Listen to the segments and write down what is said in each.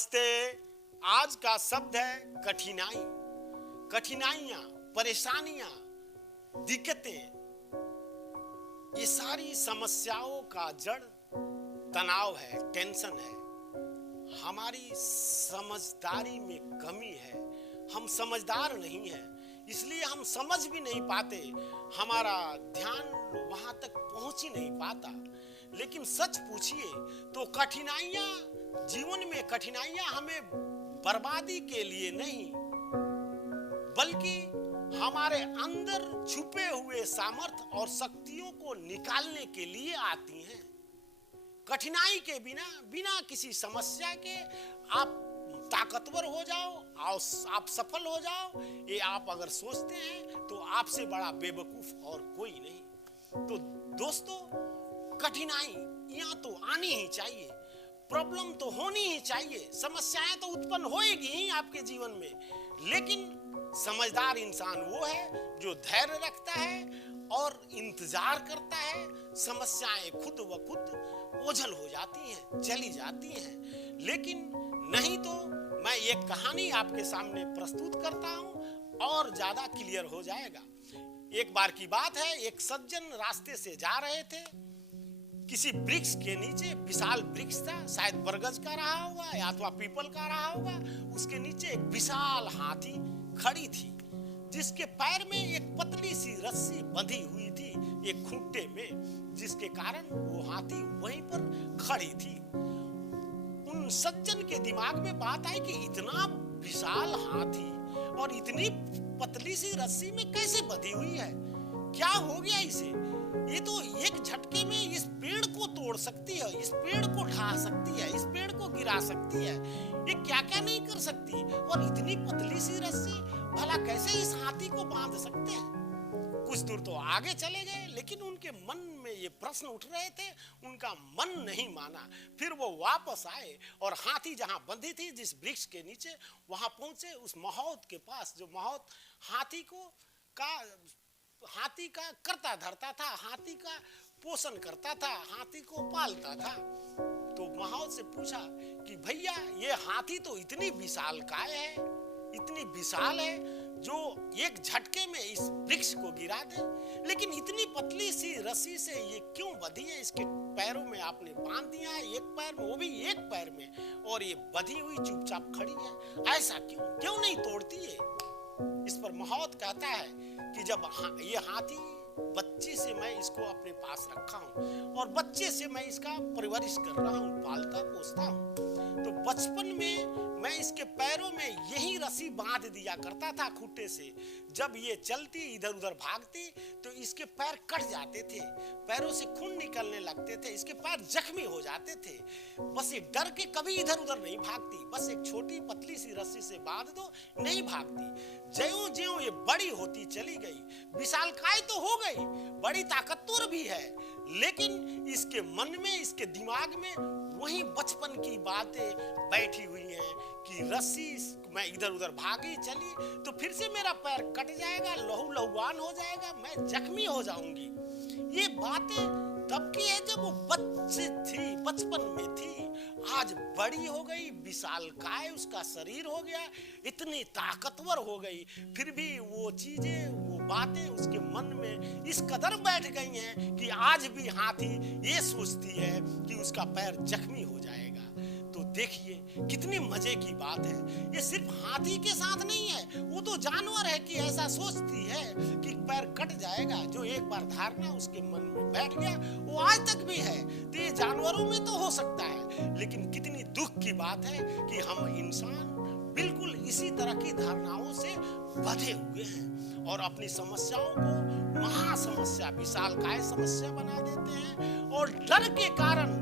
नमस्ते। आज का शब्द है कठिनाई। कठिनाइयां, परेशानियां, दिक्कतें, ये सारी समस्याओं का जड़ तनाव है, टेंशन है। हमारी समझदारी में कमी है। हम समझदार नहीं हैं, इसलिए हम समझ भी नहीं पाते। हमारा ध्यान वहां तक पहुंच ही नहीं पाता। लेकिन सच पूछिए तो कठिनाइयां, जीवन में कठिनाइयां हमें बर्बादी के लिए नहीं, बल्कि हमारे अंदर छुपे हुए सामर्थ्य और शक्तियों को निकालने के लिए आती हैं। कठिनाई के बिना किसी समस्या के आप ताकतवर हो जाओ, आप सफल हो जाओ, ये आप अगर सोचते हैं तो आपसे बड़ा बेवकूफ और कोई नहीं। तो दोस्तों, कठिनाई यहाँ तो आनी ही चाहिए, प्रॉब्लम तो होनी ही चाहिए, समस्याएं तो उत्पन्न होएगी ही आपके जीवन में। लेकिन समझदार इंसान वो है जो धैर्य रखता है और इंतजार करता है। समस्याएं खुद व खुद ओझल हो जाती हैं, चली जाती हैं। लेकिन नहीं तो मैं एक कहानी आपके सामने प्रस्तुत करता हूं और ज्यादा क्लियर हो जाएगा। एक बार की बात है, एक सज्जन रास्ते से जा रहे थे। किसी वृक्ष के नीचे, विशाल वृक्ष था, शायद बरगद का रहा होगा या अथवा पीपल का रहा होगा। उसके नीचे एक विशाल हाथी खड़ी थी, जिसके पैर में एक पतली सी रस्सी बंधी हुई थी, एक खूंटे में, जिसके कारण वो हाथी वहीं पर खड़ी थी। उन सज्जन के दिमाग में बात आई कि इतना विशाल हाथी और इतनी पतली सी रस्सी में कैसे बंधी हुई है, क्या हो गया इसे? ये तो एक झटके में इस पेड़ को तोड़ सकती है, इस पेड़ को ढा सकती है, इस पेड़ को गिरा सकती है, ये क्या क्या नहीं कर सकती। और इतनी पतली सी रस्सी भला कैसे इस हाथी को बांध सकते हैं? कुछ दूर तो आगे चले गए, लेकिन उनके मन में ये प्रश्न उठ रहे थे, उनका मन नहीं माना। फिर वो वापस आए और हाथी जहां बंधी थी, जिस वृक्ष के नीचे, वहां पहुंचे उस महोत के पास, जो महोत हाथी का करता धरता था, हाथी का पोषण करता था, हाथी को पालता था। तो महोत से पूछा कि भैया, ये हाथी तो इतनी विशालकाय है, इतनी विशाल है, जो एक झटके में इस वृक्ष को गिरा दे, लेकिन इतनी पतली सी रस्सी से ये क्यों बंधी है? इसके पैरों में आपने बांध दिया है, एक पैर में, वो भी एक पैर में, और ये बंधी हुई चुपचाप खड़ी है, ऐसा क्यों नहीं तोड़ती है? इस पर महोत कहता है कि जब ये हाथी बच्चे से मैं इसको अपने पास रखा हूं और बच्चे से मैं इसका परवरिश कर रहा हूं, पालता पोसता हूं, तो बचपन में मैं इसके पैरों में यही रस्सी बांध दिया करता था खूंटे से। जब ये चलती, इधर उधर भागती, तो इसके पैर कट जाते थे, पैरों से खून निकलने लगते थे, इसके पैर जख्मी हो जाते थे। बस ये डर के कभी इधर उधर नहीं भागती, बस एक छोटी पतली सी रस्सी से बांध दो, नहीं भागती। ज्यों-ज्यों ये बड़ी होती चली गई, विशालकाय तो हो गई, बड़ी ताकतवर भी है, लेकिन इसके मन में, इसके दिमाग में वही बचपन की बातें बैठी हुई हैं कि रस्सी मैं इधर उधर भागी चली तो फिर से मेरा पैर कट जाएगा, लहू लहुआन हो जाएगा, मैं जख्मी हो जाऊंगी। ये बातें तब की है जब वो बच्चे थी, बचपन में थी। आज बड़ी हो गई, विशालकाय उसका शरीर हो गया, इतनी ताकतवर हो गई, फिर भी वो चीजें, वो बातें उसके मन में इस कदर बैठ गई हैं कि आज भी हाथी ये सोचती है कि उसका पैर जख्मी हो जाएगा। तो देखिए कितनी मजे की बात है। ये सिर्फ हाथी के साथ नहीं है, वो तो जानवर है कि ऐसा सोचती है कि पैर कट जाएगा। जो एक बार धारणा उसके मन में बैठ गया, वो आज तक भी है। तो ये जानवरों में तो हो सकता है, लेकिन कितनी दुख की बात है कि हम इंसान बिल्कुल इसी तरह की धारणाओं से बंधे हुए हैं और अपनी समस्याओं को महासमस्या, विशालकाय समस्या बना देते हैं और डर के कारण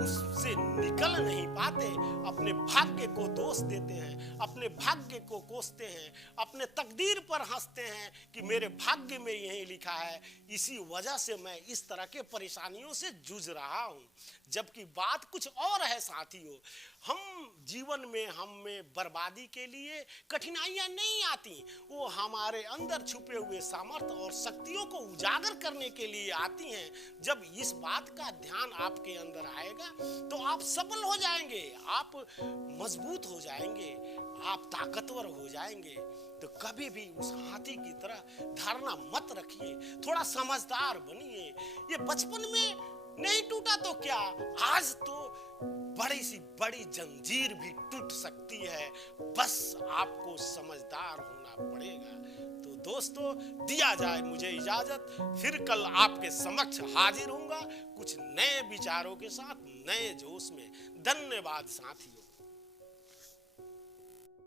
उससे निकल नहीं पाते, अपने भाग्य को दोष देते हैं, अपने भाग्य को कोसते हैं, अपने तकदीर पर हंसते हैं कि मेरे भाग्य में यही लिखा है, इसी वजह से मैं इस तरह के परेशानियों से जूझ रहा हूं। जबकि बात कुछ और है साथियों। हम जीवन में हमें बर्बादी के लिए कठिनाइयां नहीं आती, वो हमारे अंदर छुपे हुए सामर्थ्य और शक्तियों को उजागर करने के लिए आती हैं। जब इस बात का ध्यान आपके अंदर आएगा तो आप सफल हो जाएंगे, आप मजबूत हो जाएंगे, आप ताकतवर हो जाएंगे। तो कभी भी उस हाथी की तरह धारणा मत रखिए, थोड़ा समझदार बनिए। ये बचपन में नहीं टूटा तो क्या, आज तो बड़ी सी बड़ी जंजीर भी टूट सकती है, बस आपको समझदार होना पड़ेगा। तो दोस्तों, दिया जाए मुझे इजाजत, फिर कल आपके समक्ष हाजिर होऊंगा कुछ नए विचारों के साथ, नए जोश में। धन्यवाद साथियों।